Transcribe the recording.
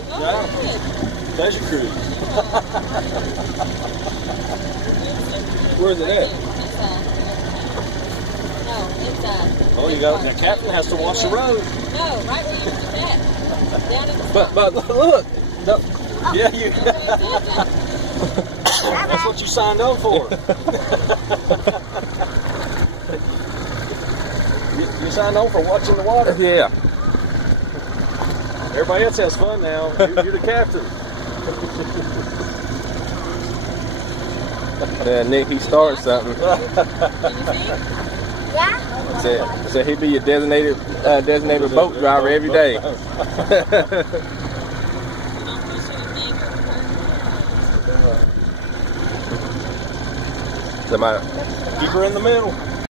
Yeah. Pleasure cruise. Where's it at? Oh, you got the captain has to watch the road. No, right where you put that. Down at the But look. No. Yeah, you. That's what you signed up for. you signed on for watching the water. Yeah. Everybody else has fun now. You're the captain. Yeah, Nick, he started something. Can you see? Yeah? Said he'd be your designated boat driver every day. Keep her in the middle.